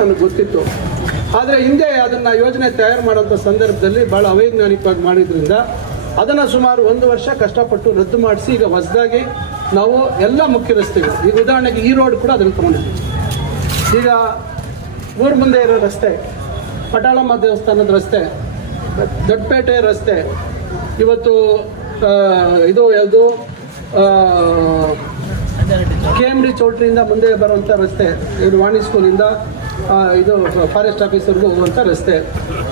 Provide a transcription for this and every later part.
ನನಗೆ ಗೊತ್ತಿತ್ತು. ಆದರೆ ಹಿಂದೆ ಅದನ್ನು ಯೋಜನೆ ತಯಾರು ಮಾಡೋಂಥ ಸಂದರ್ಭದಲ್ಲಿ ಭಾಳ ಅವೈಜ್ಞಾನಿಕವಾಗಿ ಮಾಡಿದ್ರಿಂದ ಅದನ್ನು ಸುಮಾರು ಒಂದು ವರ್ಷ ಕಷ್ಟಪಟ್ಟು ರದ್ದು ಮಾಡಿಸಿ ಈಗ ಹೊಸದಾಗಿ ನಾವು ಎಲ್ಲ ಮುಖ್ಯ ರಸ್ತೆಗಳು ಈಗ ಉದಾಹರಣೆಗೆ ಈ ರೋಡ್ ಕೂಡ ಅದನ್ನು ತೊಗೊಂಡಿದ್ದೀವಿ. ಈಗ ಊರ ಮುಂದೆ ಇರೋ ರಸ್ತೆ, ಪಟಾಳಮ್ಮ ದೇವಸ್ಥಾನದ ರಸ್ತೆ, ದೊಡ್ಡಪೇಟೆ ರಸ್ತೆ, ಇವತ್ತು ಇದು ಯಾವುದು ಕೆ ಎಂ ಡಿ ಚೌಟ್ರಿಯಿಂದ ಮುಂದೆ ಬರುವಂಥ ರಸ್ತೆ, ಇದು ವಾಣಿ ಸ್ಕೂಲಿಂದ ಇದು ಫಾರೆಸ್ಟ್ ಆಫೀಸರ್ಗೂ ಹೋಗುವಂಥ ರಸ್ತೆ.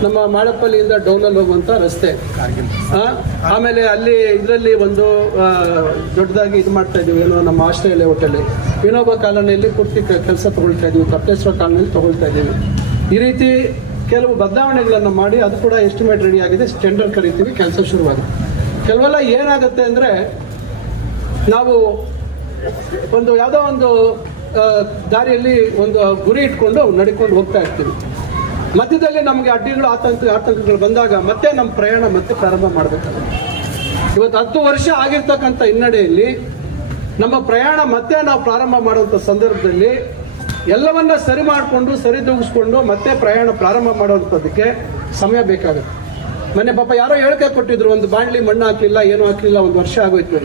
ನಮ್ಮ ಮಾಡಪ್ಪಲ್ಲಿಯಿಂದ ಡೌನಲ್ಲಿ ಹೋಗುವಂಥ ರಸ್ತೆ. ಆಮೇಲೆ ಅಲ್ಲಿ ಇದರಲ್ಲಿ ಒಂದು ದೊಡ್ಡದಾಗಿ ಇದು ಮಾಡ್ತಾ ಇದ್ದೀವಿ. ಏನೋ ನಮ್ಮ ಆಸ್ಟ್ರೇಲಿಯಾ ಹೋಟೆಲ್ ವಿನೋಬ ಕಾಲೋನಿಯಲ್ಲಿ ಪೂರ್ತಿ ಕೆಲಸ ತೊಗೊಳ್ತಾ ಇದ್ದೀವಿ. ಕಪ್ಪೇಶ್ವರ ಕಾಲೋನಿಯಲ್ಲಿ ತೊಗೊಳ್ತಾ ಇದ್ದೀವಿ. ಈ ರೀತಿ ಕೆಲವು ಬದಲಾವಣೆಗಳನ್ನು ಮಾಡಿ ಅದು ಕೂಡ ಎಸ್ಟಿಮೇಟ್ ರೆಡಿ ಆಗಿದೆ. ಸ್ಟ್ಯಾಂಡರ್ಡ್ ಕರಿತೀವಿ. ಕೆಲಸ ಶುರುವಾಗಿದೆ. ಕೆಲವೆಲ್ಲ ಏನಾಗುತ್ತೆ ಅಂದರೆ, ನಾವು ಒಂದು ಯಾವುದೋ ಒಂದು ದಾರಿಯಲ್ಲಿ ಒಂದು ಗುರಿ ಇಟ್ಕೊಂಡು ನಡ್ಕೊಂಡು ಹೋಗ್ತಾ ಇರ್ತೀವಿ ಮಧ್ಯದಲ್ಲಿ ನಮಗೆ ಅಡ್ಡಿಗಳು, ಆತಂಕ, ಆತಂಕಗಳು ಬಂದಾಗ ಮತ್ತೆ ನಮ್ಮ ಪ್ರಯಾಣ ಮತ್ತೆ ಪ್ರಾರಂಭ ಮಾಡಬೇಕಾಗುತ್ತೆ ಇವತ್ತು ಹತ್ತು ವರ್ಷ ಆಗಿರ್ತಕ್ಕಂಥ ಹಿನ್ನಡೆಯಲ್ಲಿ ನಮ್ಮ ಪ್ರಯಾಣ ಮತ್ತೆ ನಾವು ಪ್ರಾರಂಭ ಮಾಡುವಂಥ ಸಂದರ್ಭದಲ್ಲಿ ಎಲ್ಲವನ್ನ ಸರಿ ಮಾಡಿಕೊಂಡು ಸರಿದೂಗಿಸ್ಕೊಂಡು ಮತ್ತೆ ಪ್ರಯಾಣ ಪ್ರಾರಂಭ ಮಾಡುವಂಥದ್ದಕ್ಕೆ ಸಮಯ ಬೇಕಾಗುತ್ತೆ. ಮೊನ್ನೆ ಪಾಪ ಯಾರೋ ಹೇಳಿಕೆ ಕೊಟ್ಟಿದ್ರು, ಒಂದು ಬಾಣ್ಲಿ ಮಣ್ಣು ಹಾಕಲಿಲ್ಲ, ಏನೂ ಹಾಕಲಿಲ್ಲ, ಒಂದು ವರ್ಷ ಆಗೋಯ್ತು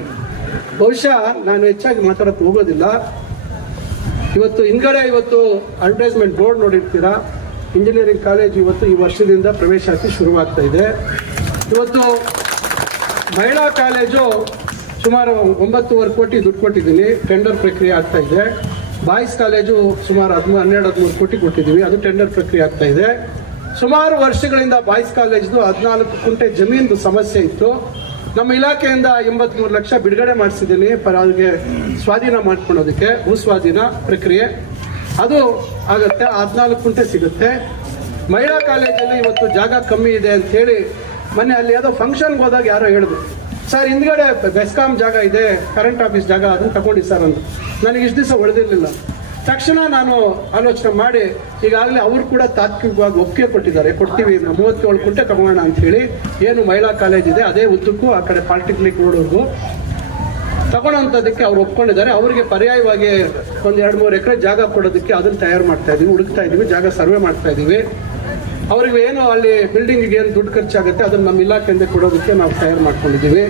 ಬಹುಶಃ ನಾನು ಹೆಚ್ಚಾಗಿ ಮಾತಾಡಕ್ಕೆ ಹೋಗೋದಿಲ್ಲ. ಇವತ್ತು ಹಿಂದ್ಗಡೆ ಇವತ್ತು ಅಡ್ವರ್ಟೈಸ್ಮೆಂಟ್ ಬೋರ್ಡ್ ನೋಡಿರ್ತೀರಾ? ಇಂಜಿನಿಯರಿಂಗ್ ಕಾಲೇಜ್ ಇವತ್ತು ಈ ವರ್ಷದಿಂದ ಪ್ರವೇಶಾತಿ ಶುರುವಾಗ್ತಾ ಇದೆ. ಇವತ್ತು ಮಹಿಳಾ ಕಾಲೇಜು ಸುಮಾರು ಒಂಬತ್ತುವರೆ ಕೋಟಿ ದುಡ್ಡು ಕೊಟ್ಟಿದ್ದೀನಿ. ಟೆಂಡರ್ ಪ್ರಕ್ರಿಯೆ ಆಗ್ತಾ ಇದೆ. ಬಾಯ್ಸ್ ಕಾಲೇಜು ಸುಮಾರು ಹದಿಮೂರು ಹನ್ನೆರಡು, ಹದಿಮೂರು ಕೋಟಿ ಕೊಟ್ಟಿದ್ದೀವಿ. ಅದು ಟೆಂಡರ್ ಪ್ರಕ್ರಿಯೆ ಆಗ್ತಾ ಇದೆ. ಸುಮಾರು ವರ್ಷಗಳಿಂದ ಬಾಯ್ಸ್ ಕಾಲೇಜ್ದು ಹದಿನಾಲ್ಕು ಕುಂಟೆ ಜಮೀನ್ದು ಸಮಸ್ಯೆ ಇತ್ತು. ನಮ್ಮ ಇಲಾಖೆಯಿಂದ ಎಂಬತ್ಮೂರು ಲಕ್ಷ ಬಿಡುಗಡೆ ಮಾಡಿಸಿದ್ದೀನಿ. ಪರ ಅದಕ್ಕೆ ಸ್ವಾಧೀನ ಮಾಡ್ಕೊಳ್ಳೋದಕ್ಕೆ, ಭೂ ಸ್ವಾಧೀನ ಪ್ರಕ್ರಿಯೆ. ಅದು ಆಗುತ್ತೆ, ಹದಿನಾಲ್ಕು ಕುಂಟೆ ಸಿಗುತ್ತೆ. ಮಹಿಳಾ ಕಾಲೇಜಲ್ಲಿ ಇವತ್ತು ಜಾಗ ಕಮ್ಮಿ ಇದೆ ಅಂತ ಹೇಳಿ ಮೊನ್ನೆ ಅಲ್ಲಿ ಯಾವುದೋ ಫಂಕ್ಷನ್ಗೆ ಹೋದಾಗ ಯಾರೋ ಹೇಳಿದ್ರು. ಸರ್ ಹಿಂದ್ಗಡೆ ಬೆಸ್ಕಾಮ್ ಜಾಗ ಇದೆ ಕರೆಂಟ್ ಆಫೀಸ್ ಜಾಗ, ಅದನ್ನು ತಗೊಂಡಿ ಸರ್ ಅಂದ್ರು. ನನಗೆ ಇಷ್ಟು ದಿವಸ ಉಳಿದಿರಲಿಲ್ಲ ತಕ್ಷಣ ನಾನು ಆಲೋಚನೆ ಮಾಡಿ, ಈಗಾಗಲೇ ಅವರು ಕೂಡ ತಾತ್ವಿಕವಾಗಿ ಒಪ್ಪಿಗೆ ಕೊಟ್ಟಿದ್ದಾರೆ. ಕೊಡ್ತೀವಿ ಮೂವತ್ತೇಳು ಕುಂಟೆ ಅಂತ ಹೇಳಿ ಏನು ಮಹಿಳಾ ಕಾಲೇಜ್ ಇದೆ, ಅದೇ ಉದ್ದಕ್ಕೂ ಆ ಕಡೆ ಪಾಲಿಟೆಕ್ನಿಕ್ ರೋಡ್ವರೆಗೂ ತಗೊಳ್ಳೋಂಥದ್ದಕ್ಕೆ ಅವ್ರು ಒಪ್ಕೊಂಡಿದ್ದಾರೆ. ಅವರಿಗೆ ಪರ್ಯಾಯವಾಗಿ ಒಂದು ಎರಡು ಮೂರು ಎಕರೆ ಜಾಗ ಕೊಡೋದಕ್ಕೆ ಅದನ್ನು ತಯಾರು ಮಾಡ್ತಾ ಇದ್ದೀವಿ ಹುಡುಕ್ತಾ ಇದ್ದೀವಿ ಜಾಗ ಸರ್ವೆ ಮಾಡ್ತಾ ಇದ್ದೀವಿ ಅವ್ರಿಗೆ ಏನು ಅಲ್ಲಿ ಬಿಲ್ಡಿಂಗಿಗೆ ಏನು ದುಡ್ಡು ಖರ್ಚಾಗುತ್ತೆ, ಅದನ್ನು ನಮ್ಮ ಇಲಾಖೆಯಿಂದ ಕೊಡೋದಕ್ಕೆ ನಾವು ತಯಾರು ಮಾಡ್ಕೊಂಡಿದ್ದೀವಿ.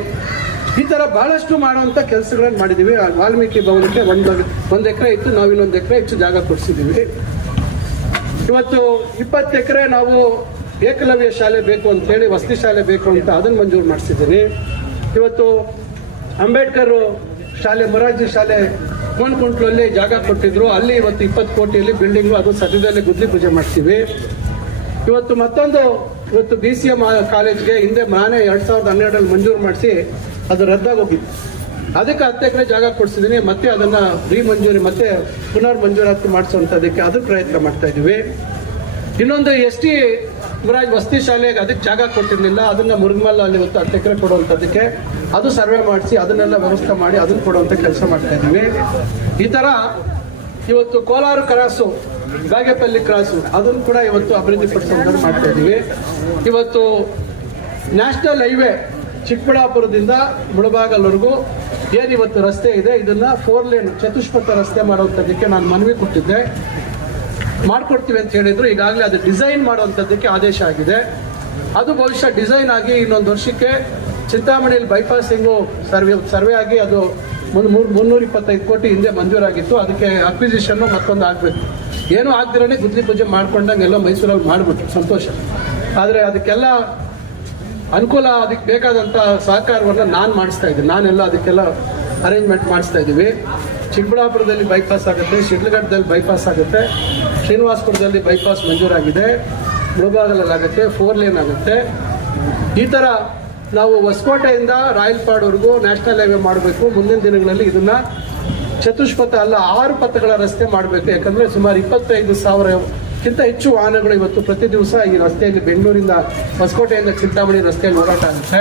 ಈ ಥರ ಭಾಳಷ್ಟು ಮಾಡುವಂಥ ಕೆಲಸಗಳನ್ನು ಮಾಡಿದ್ದೀವಿ ವಾಲ್ಮೀಕಿ ಭವನಕ್ಕೆ ಒಂದು ಒಂದು ಎಕರೆ ಇತ್ತು, ನಾವು ಇನ್ನೊಂದು ಎಕರೆ ಹೆಚ್ಚು ಜಾಗ ಕೊಡಿಸಿದ್ದೀವಿ ಇವತ್ತು ಇಪ್ಪತ್ತು ಎಕರೆ ನಾವು ಏಕಲವ್ಯ ಶಾಲೆ ಬೇಕು ಅಂತ ಹೇಳಿ, ವಸತಿ ಶಾಲೆ ಬೇಕು ಅಂತ ಅದನ್ನು ಮಂಜೂರು ಮಾಡಿಸಿದ್ದೀನಿ. ಇವತ್ತು ಅಂಬೇಡ್ಕರ್ ಶಾಲೆ, ಮೊರಾರ್ಜಿ ಶಾಲೆ ಕೋನ್ಕುಂಟ್ಲಲ್ಲಿ ಜಾಗ ಕೊಟ್ಟಿದ್ರು. ಅಲ್ಲಿ ಇವತ್ತು ಇಪ್ಪತ್ತು ಕೋಟಿಯಲ್ಲಿ ಬಿಲ್ಡಿಂಗು ಅದು ಸದ್ಯದಲ್ಲಿ ಗುದ್ಲಿ ಪೂಜೆ ಮಾಡ್ತೀವಿ. ಇವತ್ತು ಮತ್ತೊಂದು, ಇವತ್ತು ಬಿ ಸಿ ಎಂ ಕಾಲೇಜ್ಗೆ ಹಿಂದೆ ಮಾನೇ ಎರಡು ಸಾವಿರದ ಹನ್ನೆರಡರಲ್ಲಿ ಮಂಜೂರು ಮಾಡಿಸಿ ಅದು ರದ್ದಾಗಿ ಹೋಗಿತ್ತು ಅದಕ್ಕೆ ಹತ್ತು ಎಕರೆ ಜಾಗ ಕೊಡಿಸಿದ್ದೀನಿ ಮತ್ತೆ ಅದನ್ನ ರೀ ಮಂಜೂರಿ ಮತ್ತೆ ಪುನರ್ ಮಂಜೂರಾತಿ ಮಾಡಿಸುವಂಥದ್ದಕ್ಕೆ ಅದು ಪ್ರಯತ್ನ ಮಾಡ್ತಾ ಇದ್ದೀವಿ. ಇನ್ನೊಂದು ಎಸ್ ಟಿ ಯುವರಾಜ್ ವಸತಿ ಶಾಲೆಗೆ ಅದಕ್ಕೆ ಜಾಗ ಕೊಟ್ಟಿರಲಿಲ್ಲ, ಅದನ್ನ ಮುರುಗಮಲ್ಲ ಅಲ್ಲಿ ಇವತ್ತು ಹತ್ತು ಎಕರೆ ಕೊಡುವಂಥದ್ದಕ್ಕೆ ಅದು ಸರ್ವೆ ಮಾಡಿಸಿ, ಅದನ್ನೆಲ್ಲ ವ್ಯವಸ್ಥೆ ಮಾಡಿ ಅದನ್ನ ಕೊಡುವಂಥ ಕೆಲಸ ಮಾಡ್ತಾ ಇದ್ದೀವಿ. ಈ ಥರ ಇವತ್ತು ಕೋಲಾರ ಕ್ರಾಸು, ಬಾಗೇಪಲ್ಲಿ ಕ್ರಾಸು, ಅದನ್ನು ಕೂಡ ಇವತ್ತು ಅಭಿವೃದ್ಧಿ ಪಡಿಸುವಂಥದ್ದು ಮಾಡ್ತಾ ಇದ್ದೀವಿ. ಇವತ್ತು ನ್ಯಾಷನಲ್ ಹೈವೇ ಚಿಕ್ಕಬಳ್ಳಾಪುರದಿಂದ ಮುಳಬಾಗಲ್ವರೆಗೂ ಏನಿವತ್ತು ರಸ್ತೆ ಇದೆ. ಇದನ್ನ ಫೋರ್ ಲೇನ್ ಚತುಷ್ಪಥ ರಸ್ತೆ ಮಾಡುವಂಥದ್ದಕ್ಕೆ ನಾನು ಮನವಿ ಕೊಟ್ಟಿದ್ದೆ. ಮಾಡ್ಕೊಡ್ತೀವಿ ಅಂತ ಹೇಳಿದ್ರು. ಈಗಾಗಲೇ ಅದು ಡಿಸೈನ್ ಮಾಡುವಂಥದ್ದಕ್ಕೆ ಆದೇಶ ಆಗಿದೆ. ಅದು ಬಹುಶಃ ಡಿಸೈನ್ ಆಗಿ ಇನ್ನೊಂದು ವರ್ಷಕ್ಕೆ ಚಿಂತಾಮಣಿಯಲ್ಲಿ ಬೈಪಾಸಿಂಗು ಸರ್ವೆ ಸರ್ವೆ ಆಗಿ ಅದು ಮುನ್- ಮೂರು, ಮುನ್ನೂರ ಇಪ್ಪತ್ತೈದು ಕೋಟಿ ಹಿಂದೆ ಮಂಜೂರಾಗಿತ್ತು. ಅದಕ್ಕೆ ಅಕ್ವಿಸಿಷನ್ ಮತ್ತೊಂದು ಆಗಬೇಕು. ಏನೂ ಆಗ್ದಿರೇ ಗುದ್ಲಿ ಪೂಜೆ ಮಾಡ್ಕೊಂಡಂಗೆಲ್ಲ ಮೈಸೂರಲ್ಲಿ ಮಾಡಿಬಿಟ್ರು. ಸಂತೋಷ. ಆದರೆ ಅದಕ್ಕೆಲ್ಲ ಅನುಕೂಲ ಅದಕ್ಕೆ ಬೇಕಾದಂಥ ಸಹಕಾರವನ್ನು ನಾನು ಮಾಡಿಸ್ತಾ ಇದ್ದೀನಿ. ನಾನೆಲ್ಲ ಅದಕ್ಕೆಲ್ಲ ಅರೇಂಜ್ಮೆಂಟ್ ಮಾಡಿಸ್ತಾ ಇದ್ದೀವಿ. ಚಿಕ್ಕಬಳ್ಳಾಪುರದಲ್ಲಿ ಬೈಪಾಸ್ ಆಗುತ್ತೆ, ಶಿಡ್ಲಘಟ್ಟದಲ್ಲಿ ಬೈಪಾಸ್ ಆಗುತ್ತೆ, ಶ್ರೀನಿವಾಸಪುರದಲ್ಲಿ ಬೈಪಾಸ್ ಮಂಜೂರಾಗಿದೆ ಮುಳಬಾಗಲಲ್ಲಿ ಆಗುತ್ತೆ ಫೋರ್ ಲೇನ್ ಆಗುತ್ತೆ. ಈ ಥರ ನಾವು ಹೊಸಕೋಟೆಯಿಂದ ರಾಯಲ್ಪಾಡ್ವರೆಗೂ ನ್ಯಾಷನಲ್ ಹೈವೇ ಮಾಡಬೇಕು. ಮುಂದಿನ ದಿನಗಳಲ್ಲಿ ಇದನ್ನು ಚತುಷ್ಪಥ ಅಲ್ಲ, ಆರು ಪಥಗಳ ರಸ್ತೆ ಮಾಡಬೇಕು. ಯಾಕಂದರೆ ಸುಮಾರು ಇಪ್ಪತ್ತೈದು ಸಾವಿರಕ್ಕಿಂತ ಹೆಚ್ಚು ವಾಹನಗಳು ಇವತ್ತು ಪ್ರತಿ ದಿವಸ ಈ ರಸ್ತೆಯಲ್ಲಿ ಬೆಂಗಳೂರಿಂದ ಹೊಸಕೋಟೆಯಿಂದ ಚಿಂತಾಮಣಿ ರಸ್ತೆಯಲ್ಲಿ ಓಡಾಟ ಆಗುತ್ತೆ.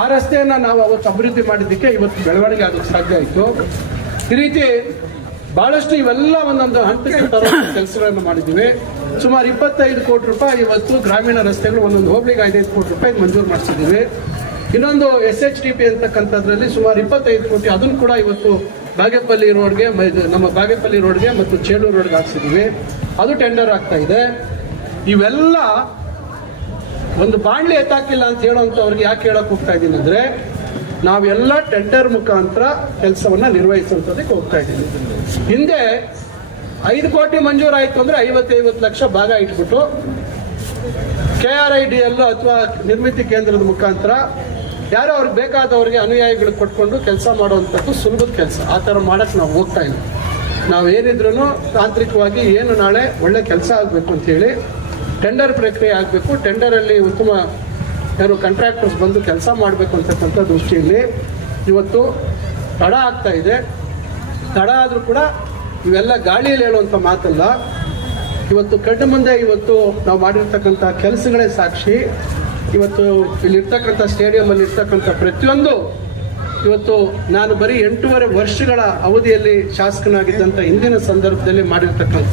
ಆ ರಸ್ತೆಯನ್ನು ನಾವು ಅವತ್ತು ಅಭಿವೃದ್ಧಿ ಮಾಡಿದ್ದಕ್ಕೆ ಇವತ್ತು ಬೆಳವಣಿಗೆ ಆಗೋಕ್ಕೆ ಸಾಧ್ಯ ಆಯಿತು. ಈ ರೀತಿ ಬಹಳಷ್ಟು ಇವೆಲ್ಲ ಒಂದೊಂದು ಹಂತಕ್ಕೆ ಕೆಲಸಗಳನ್ನು ಮಾಡಿದ್ದೀವಿ. ಸುಮಾರು ಇಪ್ಪತ್ತೈದು ಕೋಟಿ ರೂಪಾಯಿ ಇವತ್ತು ಗ್ರಾಮೀಣ ರಸ್ತೆಗಳು ಒಂದೊಂದು ಹೋಬಳಿಗೆ ಐದೈದು ಕೋಟಿ ರೂಪಾಯಿ ಮಂಜೂರು ಮಾಡಿಸಿದ್ದೀವಿ. ಇನ್ನೊಂದು ಎಸ್ ಎಚ್ ಡಿ ಪಿ ಅಂತಕ್ಕಂಥದ್ರಲ್ಲಿ ಸುಮಾರು ಇಪ್ಪತ್ತೈದು ಕೋಟಿ ಅದನ್ನು ಕೂಡ ಇವತ್ತು ಬಾಗೇಪಲ್ಲಿ ರೋಡ್ಗೆ ನಮ್ಮ ಬಾಗೇಪಲ್ಲಿ ರೋಡ್ಗೆ ಮತ್ತು ಚೇಳೂರು ರೋಡ್ಗೆ ಹಾಕ್ಸಿದೀವಿ. ಅದು ಟೆಂಡರ್ ಆಗ್ತಾ ಇದೆ. ಇವೆಲ್ಲ ಒಂದು ಬಾಣ್ಲಿ ಎತ್ತಾಕಿಲ್ಲ ಅಂತ ಹೇಳೋಂಥವ್ರಿಗೆ ಯಾಕೆ ಹೇಳಕ್ ಹೋಗ್ತಾ ಇದ್ದೀನಿ ಅಂದ್ರೆ, ನಾವೆಲ್ಲ ಟೆಂಡರ್ ಮುಖಾಂತರ ಕೆಲಸವನ್ನ ನಿರ್ವಹಿಸುವಂಥದ್ದಕ್ಕೆ ಹೋಗ್ತಾ ಇದ್ದೀವಿ. ಹಿಂದೆ ಐದು ಕೋಟಿ ಮಂಜೂರಾಯಿತು ಅಂದ್ರೆ ಐವತ್ತೈವತ್ತು ಲಕ್ಷ ಭಾಗ ಇಟ್ಬಿಟ್ಟು K R I D L ಅಥವಾ ನಿರ್ಮಿತಿ ಕೇಂದ್ರದ ಮುಖಾಂತರ ಯಾರೋ ಅವ್ರಿಗೆ ಬೇಕಾದವ್ರಿಗೆ ಅನುಯಾಯಿಗಳು ಕೊಟ್ಕೊಂಡು ಕೆಲಸ ಮಾಡುವಂಥದ್ದು ಸುಲಭದ ಕೆಲಸ. ಆ ಥರ ಮಾಡಕ್ಕೆ ನಾವು ಹೋಗ್ತಾ ಇಲ್ಲ. ನಾವು ಏನಿದ್ರು ತಾಂತ್ರಿಕವಾಗಿ ಏನು ನಾಳೆ ಒಳ್ಳೆ ಕೆಲಸ ಆಗಬೇಕು ಅಂಥೇಳಿ ಟೆಂಡರ್ ಪ್ರಕ್ರಿಯೆ ಆಗಬೇಕು. ಟೆಂಡರಲ್ಲಿ ಉತ್ತಮ ಯಾರು ಕಾಂಟ್ರಾಕ್ಟರ್ಸ್ ಬಂದು ಕೆಲಸ ಮಾಡಬೇಕು ಅಂತಕ್ಕಂಥ ದೃಷ್ಟಿಯಲ್ಲಿ ಇವತ್ತು ತಡ ಆಗ್ತಾ ಇದೆ. ತಡ ಆದರೂ ಕೂಡ ಇವೆಲ್ಲ ಗಾಳಿಯಲ್ಲಿ ಹೇಳುವಂಥ ಮಾತಲ್ಲ. ಇವತ್ತು ಕಣ್ಣು ಮುಂದೆ ಇವತ್ತು ನಾವು ಮಾಡಿರ್ತಕ್ಕಂಥ ಕೆಲಸಗಳೇ ಸಾಕ್ಷಿ. ಇವತ್ತು ಇಲ್ಲಿರ್ತಕ್ಕಂಥ ಸ್ಟೇಡಿಯಂ ಅಲ್ಲಿ ಇರ್ತಕ್ಕಂಥ ಪ್ರತಿಯೊಂದು ಇವತ್ತು ನಾನು ಬರೀ ಎಂಟೂವರೆ ವರ್ಷಗಳ ಅವಧಿಯಲ್ಲಿ ಶಾಸಕನಾಗಿದ್ದಂಥ ಹಿಂದಿನ ಸಂದರ್ಭದಲ್ಲಿ ಮಾಡಿರ್ತಕ್ಕಂಥ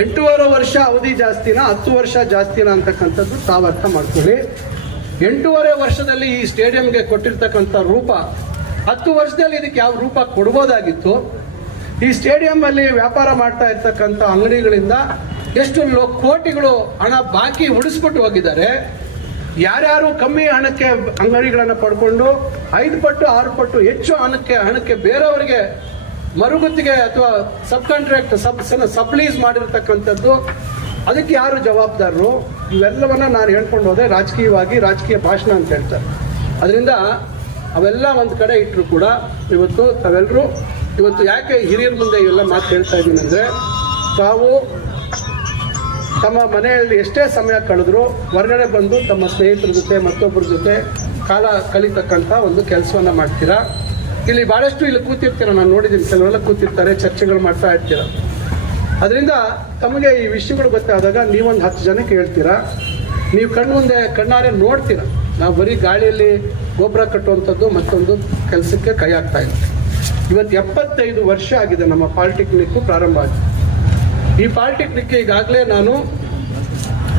ಎಂಟೂವರೆ ವರ್ಷ ಅವಧಿ ಜಾಸ್ತಿನಾ, ಹತ್ತು ವರ್ಷ ಜಾಸ್ತಿನಾ ಅಂತಕ್ಕಂಥದ್ದು ತಾವು ಅರ್ಥ ಮಾಡ್ಕೊಳ್ಳಿ. ಎಂಟೂವರೆ ವರ್ಷದಲ್ಲಿ ಈ ಸ್ಟೇಡಿಯಂಗೆ ಕೊಟ್ಟಿರ್ತಕ್ಕಂಥ ರೂಪ, ಹತ್ತು ವರ್ಷದಲ್ಲಿ ಇದಕ್ಕೆ ಯಾವ ರೂಪ ಕೊಡ್ಬೋದಾಗಿತ್ತು? ಈ ಸ್ಟೇಡಿಯಂ ಅಲ್ಲಿ ವ್ಯಾಪಾರ ಮಾಡ್ತಾ ಇರ್ತಕ್ಕಂಥ ಅಂಗಡಿಗಳಿಂದ ಎಷ್ಟು ಕೋಟಿಗಳು ಹಣ ಬಾಕಿ ಉಳಿಸ್ಬಿಟ್ಟು ಹೋಗಿದ್ದಾರೆ? ಯಾರ್ಯಾರು ಕಮ್ಮಿ ಹಣಕ್ಕೆ ಅಂಗಡಿಗಳನ್ನು ಪಡ್ಕೊಂಡು ಐದು ಪಟ್ಟು, ಆರು ಪಟ್ಟು ಹೆಚ್ಚು ಹಣಕ್ಕೆ ಹಣಕ್ಕೆ ಬೇರೆಯವರಿಗೆ ಮರುಗುತ್ತಿಗೆ ಅಥವಾ ಸಬ್ ಕಾಂಟ್ರಾಕ್ಟ್ ಸಬ್ ಸಬ್ಲೀಸ್ ಮಾಡಿರ್ತಕ್ಕಂಥದ್ದು, ಅದಕ್ಕೆ ಯಾರು ಜವಾಬ್ದಾರರು? ಇವೆಲ್ಲವನ್ನ ನಾನು ಹೇಳ್ಕೊಂಡು ಹೋದೆ, ರಾಜಕೀಯವಾಗಿ ರಾಜಕೀಯ ಭಾಷಣ ಅಂತ ಹೇಳ್ತಾರೆ. ಅದರಿಂದ ಅವೆಲ್ಲ ಒಂದು ಕಡೆ ಇಟ್ಟರು ಕೂಡ ಇವತ್ತು ತಾವೆಲ್ಲರೂ ಇವತ್ತು ಯಾಕೆ ಹಿರಿಯರ ಮುಂದೆ ಇವೆಲ್ಲ ಮಾತು ಹೇಳ್ತಾ ಇದ್ದೀನಿ ಅಂದರೆ, ತಾವು ತಮ್ಮ ಮನೆಯಲ್ಲಿ ಎಷ್ಟೇ ಸಮಯ ಕಳೆದ್ರು ಹೊರಗಡೆ ಬಂದು ತಮ್ಮ ಸ್ನೇಹಿತರ ಜೊತೆ, ಮತ್ತೊಬ್ಬರ ಜೊತೆ ಕಾಲ ಕಲಿತಕ್ಕಂಥ ಒಂದು ಕೆಲಸವನ್ನ ಮಾಡ್ತೀರಾ? ಇಲ್ಲಿ ಬಹಳಷ್ಟು ಇಲ್ಲಿ ಕೂತಿರ್ತೀರ, ನಾನು ನೋಡಿದ್ದೀನಿ ಕೆಲವೆಲ್ಲ ಕೂತಿರ್ತಾರೆ, ಚರ್ಚೆಗಳು ಮಾಡ್ತಾ ಇರ್ತೀರ. ಅದರಿಂದ ತಮಗೆ ಈ ವಿಷಯಗಳು ಗೊತ್ತಾದಾಗ ನೀವೊಂದು ಹತ್ತು ಜನಕ್ಕೆ ಹೇಳ್ತೀರಾ? ನೀವು ಕಣ್ಣು ಮುಂದೆ, ಕಣ್ಣಾರೆ ನೋಡ್ತೀರ? ನಾವು ಬರೀ ಗಾಳಿಯಲ್ಲಿ ಗೊಬ್ಬರ ಕಟ್ಟುವಂಥದ್ದು ಮತ್ತೊಂದು ಕೆಲಸಕ್ಕೆ ಕೈ ಇಲ್ಲ ಇವತ್ತು ಎಪ್ಪತ್ತೈದು ವರ್ಷ ಆಗಿದೆ ನಮ್ಮ ಪಾಲಿಟೆಕ್ನಿಕ್ ಪ್ರಾರಂಭ ಆಗಿದೆ. ಈ ಪಾಲಿಟೆಕ್ನಿಕ್ಗೆ ಈಗಾಗಲೇ ನಾನು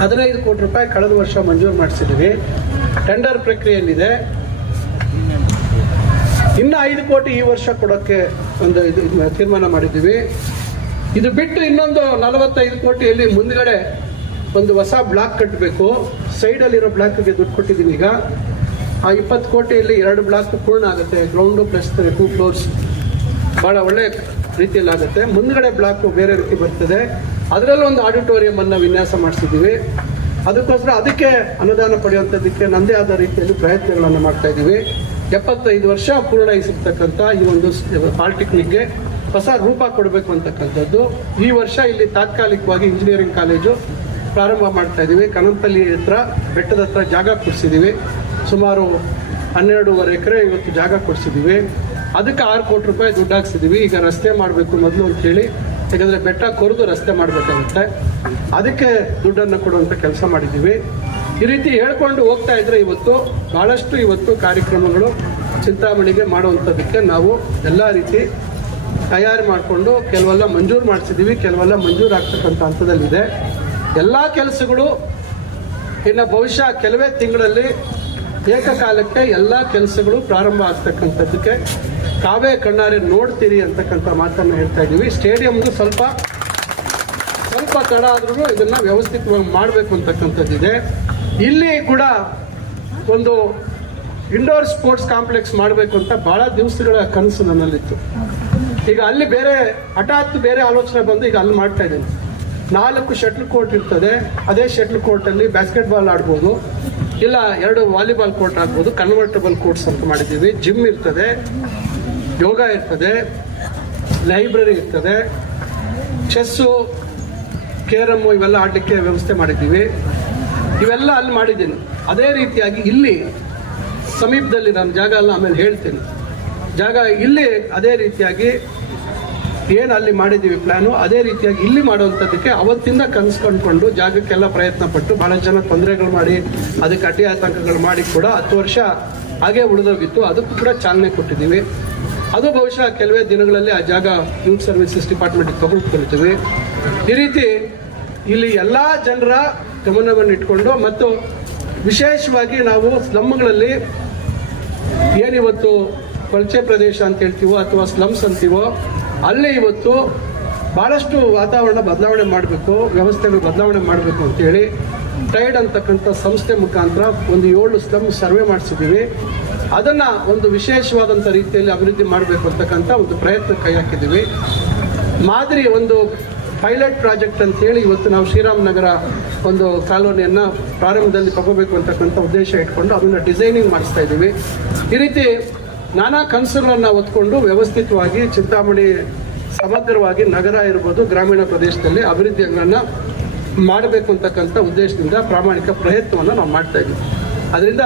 ಹದಿನೈದು ಕೋಟಿ ರೂಪಾಯಿ ಕಳೆದ ವರ್ಷ ಮಂಜೂರು ಮಾಡಿಸಿದ್ದೀವಿ ಟೆಂಡರ್ ಪ್ರಕ್ರಿಯೆಯಲ್ಲಿದೆ. ಇನ್ನು ಐದು ಕೋಟಿ ಈ ವರ್ಷ ಕೊಡೋಕ್ಕೆ ಒಂದು ಇದು ತೀರ್ಮಾನ ಮಾಡಿದ್ದೀವಿ. ಇದು ಬಿಟ್ಟು ಇನ್ನೊಂದು ನಲವತ್ತೈದು ಕೋಟಿಯಲ್ಲಿ ಮುಂದ್ಗಡೆ ಒಂದು ಹೊಸ ಬ್ಲಾಕ್ ಕಟ್ಟಬೇಕು. ಸೈಡಲ್ಲಿರೋ ಬ್ಲಾಕ್ಗೆ ದುಡ್ಡು ಕೊಟ್ಟಿದ್ದೀನಿ ಈಗ. ಆ ಇಪ್ಪತ್ತು ಕೋಟಿಯಲ್ಲಿ ಎರಡು ಬ್ಲಾಕ್ ಪೂರ್ಣ ಆಗುತ್ತೆ. Ground plus two floors. ಭಾಳ ಒಳ್ಳೆ ರೀತಿಯಲ್ಲಿ ಆಗುತ್ತೆ. ಮುಂದ್ಗಡೆ ಬ್ಲಾಕ್ ಬೇರೆ ರೀತಿ ಬರ್ತದೆ. ಅದರಲ್ಲೂ ಒಂದು ಆಡಿಟೋರಿಯಂ ಅನ್ನ ವಿನ್ಯಾಸ ಮಾಡಿಸಿದ್ದೀವಿ. ಅದಕ್ಕೋಸ್ಕರ ಅದಕ್ಕೆ ಅನುದಾನ ಪಡೆಯುವಂಥದ್ದಕ್ಕೆ ನನ್ನದೇ ಆದ ರೀತಿಯಲ್ಲಿ ಪ್ರಯತ್ನಗಳನ್ನು ಮಾಡ್ತಾ ಇದ್ದೀವಿ. ಎಪ್ಪತ್ತೈದು ವರ್ಷ ಪೂರ್ಣಯಿಸಿರ್ತಕ್ಕಂಥ ಈ ಒಂದು ಪಾಲಿಟೆಕ್ನಿಕ್ಗೆ ಹೊಸ ರೂಪ ಕೊಡಬೇಕು ಅಂತಕ್ಕಂಥದ್ದು. ಈ ವರ್ಷ ಇಲ್ಲಿ ತಾತ್ಕಾಲಿಕವಾಗಿ ಇಂಜಿನಿಯರಿಂಗ್ ಕಾಲೇಜು ಪ್ರಾರಂಭ ಮಾಡ್ತಾ ಇದ್ದೀವಿ. ಕನಂತಲ್ಲಿ ಹತ್ರ, ಬೆಟ್ಟದ ಹತ್ರ ಜಾಗ ಕೊಡಿಸಿದ್ದೀವಿ. ಸುಮಾರು ಹನ್ನೆರಡೂವರೆ ಎಕರೆ ಇವತ್ತು ಜಾಗ ಕೊಡಿಸಿದ್ದೀವಿ. ಅದಕ್ಕೆ ಆರು ಕೋಟಿ ರೂಪಾಯಿ ದುಡ್ಡು ಹಾಕ್ಸಿದ್ದೀವಿ ಈಗ ರಸ್ತೆ ಮಾಡಬೇಕು ಮೊದಲು ಅಂತೇಳಿ ಯಾಕಂದರೆ ಬೆಟ್ಟ ಕೊರೆದು ರಸ್ತೆ ಮಾಡಬೇಕಾಗುತ್ತೆ ಅದಕ್ಕೆ ದುಡ್ಡನ್ನು ಕೊಡುವಂಥ ಕೆಲಸ ಮಾಡಿದ್ದೀವಿ ಈ ರೀತಿ ಹೇಳ್ಕೊಂಡು ಹೋಗ್ತಾ ಇದ್ರೆ ಇವತ್ತು ಭಾಳಷ್ಟು ಇವತ್ತು ಕಾರ್ಯಕ್ರಮಗಳು ಚಿಂತಾಮಣಿಗೆ ಮಾಡುವಂಥದ್ದಕ್ಕೆ ನಾವು ಎಲ್ಲ ರೀತಿ ತಯಾರು ಮಾಡಿಕೊಂಡು ಕೆಲವೆಲ್ಲ ಮಂಜೂರು ಮಾಡಿಸಿದ್ದೀವಿ ಕೆಲವೆಲ್ಲ ಮಂಜೂರು ಆಗ್ತಕ್ಕಂಥ ಹಂತದಲ್ಲಿದೆ. ಎಲ್ಲ ಕೆಲಸಗಳು ಇನ್ನು ಬಹುಶಃ ಕೆಲವೇ ತಿಂಗಳಲ್ಲಿ ಏಕಕಾಲಕ್ಕೆ ಎಲ್ಲ ಕೆಲಸಗಳು ಪ್ರಾರಂಭ ಆಗ್ತಕ್ಕಂಥದ್ದಕ್ಕೆ ತಾವೇ ಕಣ್ಣಾರೆ ನೋಡ್ತೀರಿ ಅಂತಕ್ಕಂಥ ಮಾತನ್ನು ಹೇಳ್ತಾ ಇದ್ದೀವಿ. ಸ್ಟೇಡಿಯಂದು ಸ್ವಲ್ಪ ಸ್ವಲ್ಪ ತಡ ಆದ್ರೂ ಇದನ್ನ ವ್ಯವಸ್ಥಿತವಾಗಿ ಮಾಡಬೇಕು ಅಂತಕ್ಕಂಥದ್ದಿದೆ ಇಲ್ಲಿ ಕೂಡ ಒಂದು ಇಂಡೋರ್ ಸ್ಪೋರ್ಟ್ಸ್ ಕಾಂಪ್ಲೆಕ್ಸ್ ಮಾಡಬೇಕು ಅಂತ ಬಹಳ ದಿವಸಗಳ ಕನಸು ನನ್ನಲ್ಲಿತ್ತು. ಈಗ ಅಲ್ಲಿ ಬೇರೆ, ಹಠಾತ್ ಬೇರೆ ಆಲೋಚನೆ ಬಂದು ಈಗ ಅಲ್ಲಿ ಮಾಡ್ತಾ ಇದ್ದೀನಿ. ನಾಲ್ಕು ಶಟ್ಲ್ ಕೋರ್ಟ್ ಇರ್ತದೆ. ಅದೇ ಶಟ್ಲ್ ಕೋರ್ಟಲ್ಲಿ ಬ್ಯಾಸ್ಕೆಟ್ ಬಾಲ್ ಆಡ್ಬೋದು. ಇಲ್ಲ, ಎರಡು ವಾಲಿಬಾಲ್ ಕೋರ್ಟ್ ಆಗ್ಬೋದು ಕನ್ವರ್ಟಬಲ್ ಕೋರ್ಟ್ಸ್ ಅಂತ ಮಾಡಿದ್ದೀವಿ. ಜಿಮ್ ಇರ್ತದೆ. ಯೋಗ ಇರ್ತದೆ, ಲೈಬ್ರರಿ ಇರ್ತದೆ, ಚೆಸ್ಸು, ಕೇರಮ್ಮು ಇವೆಲ್ಲ ಆಡಲಿಕ್ಕೆ ವ್ಯವಸ್ಥೆ ಮಾಡಿದ್ದೀವಿ. ಇವೆಲ್ಲ ಅಲ್ಲಿ ಮಾಡಿದ್ದೀನಿ. ಅದೇ ರೀತಿಯಾಗಿ ಇಲ್ಲಿ ಸಮೀಪದಲ್ಲಿ ನಾನು ಜಾಗ ಎಲ್ಲ ಆಮೇಲೆ ಹೇಳ್ತೀನಿ. ಜಾಗ ಇಲ್ಲಿ ಅದೇ ರೀತಿಯಾಗಿ ಏನು ಅಲ್ಲಿ ಮಾಡಿದ್ದೀವಿ ಪ್ಲ್ಯಾನು ಅದೇ ರೀತಿಯಾಗಿ ಇಲ್ಲಿ ಮಾಡುವಂಥದ್ದಕ್ಕೆ ಅವತ್ತಿಂದ ಕನಸು ಕಂಡುಕೊಂಡು ಜಾಗಕ್ಕೆಲ್ಲ ಪ್ರಯತ್ನ ಪಟ್ಟು ಭಾಳ ಜನ ತೊಂದರೆಗಳು ಮಾಡಿ, ಅದಕ್ಕೆ ಅಡ್ಡಿ ಆತಂಕಗಳು ಮಾಡಿ ಕೂಡ ಹತ್ತು ವರ್ಷ ಹಾಗೆ ಉಳಿದೋಗಿತ್ತು. ಅದಕ್ಕೂ ಕೂಡ ಚಾಲನೆ ಕೊಟ್ಟಿದ್ದೀವಿ. ಅದು ಬಹುಶಃ ಕೆಲವೇ ದಿನಗಳಲ್ಲಿ ಆ ಜಾಗ ಯೂತ್ ಸರ್ವಿಸಸ್ ಡಿಪಾರ್ಟ್ಮೆಂಟ್ಗೆ ತಗೊಳ್ಕೊಳ್ತೀವಿ ಈ ರೀತಿ ಇಲ್ಲಿ ಎಲ್ಲ ಜನರ ಗಮನವನ್ನು ಇಟ್ಕೊಂಡು ಮತ್ತು ವಿಶೇಷವಾಗಿ ನಾವು ಸ್ಲಮ್ಗಳಲ್ಲಿ ಏನಿವತ್ತು ಕೊಳಚೆ ಪ್ರದೇಶ ಅಂತ ಹೇಳ್ತೀವೋ ಅಥವಾ ಸ್ಲಮ್ಸ್ ಅಂತೀವೋ, ಅಲ್ಲೇ ಇವತ್ತು ಭಾಳಷ್ಟು ವಾತಾವರಣ ಬದಲಾವಣೆ ಮಾಡಬೇಕು, ವ್ಯವಸ್ಥೆಗಳು ಬದಲಾವಣೆ ಮಾಡಬೇಕು ಅಂತೇಳಿ ಟೈಡ್ ಅಂತಕ್ಕಂಥ ಸಂಸ್ಥೆ ಮುಖಾಂತರ ಒಂದು ಏಳು ಸ್ಲಮ್ ಸರ್ವೆ ಮಾಡಿಸಿದ್ದೀವಿ. ಅದನ್ನು ಒಂದು ವಿಶೇಷವಾದಂಥ ರೀತಿಯಲ್ಲಿ ಅಭಿವೃದ್ಧಿ ಮಾಡಬೇಕು ಅಂತಕ್ಕಂಥ ಒಂದು ಪ್ರಯತ್ನ ಕೈ ಹಾಕಿದ್ದೀವಿ. ಮಾದರಿ ಒಂದು ಪೈಲಟ್ ಪ್ರಾಜೆಕ್ಟ್ ಅಂತ ಹೇಳಿ ಇವತ್ತು ನಾವು ಶ್ರೀರಾಮನಗರ ಒಂದು ಕಾಲೋನಿಯನ್ನು ಪ್ರಾರಂಭದಲ್ಲಿ ತಗೋಬೇಕು ಅಂತಕ್ಕಂಥ ಉದ್ದೇಶ ಇಟ್ಕೊಂಡು ಅದನ್ನು ಡಿಸೈನಿಂಗ್ ಮಾಡಿಸ್ತಾ ಇದ್ದೀವಿ. ಈ ರೀತಿ ನಾನಾ ಕನಸುಗಳನ್ನು ಹೊತ್ಕೊಂಡು ವ್ಯವಸ್ಥಿತವಾಗಿ ಚಿಂತಾಮಣಿ ಸಮಗ್ರವಾಗಿ ನಗರ ಇರ್ಬೋದು ಗ್ರಾಮೀಣ ಪ್ರದೇಶದಲ್ಲಿ ಅಭಿವೃದ್ಧಿಗಳನ್ನು ಮಾಡಬೇಕು ಅಂತಕ್ಕಂಥ ಉದ್ದೇಶದಿಂದ ಪ್ರಾಮಾಣಿಕ ಪ್ರಯತ್ನವನ್ನು ನಾವು ಮಾಡ್ತಾ ಇದ್ದೀವಿ. ಅದರಿಂದ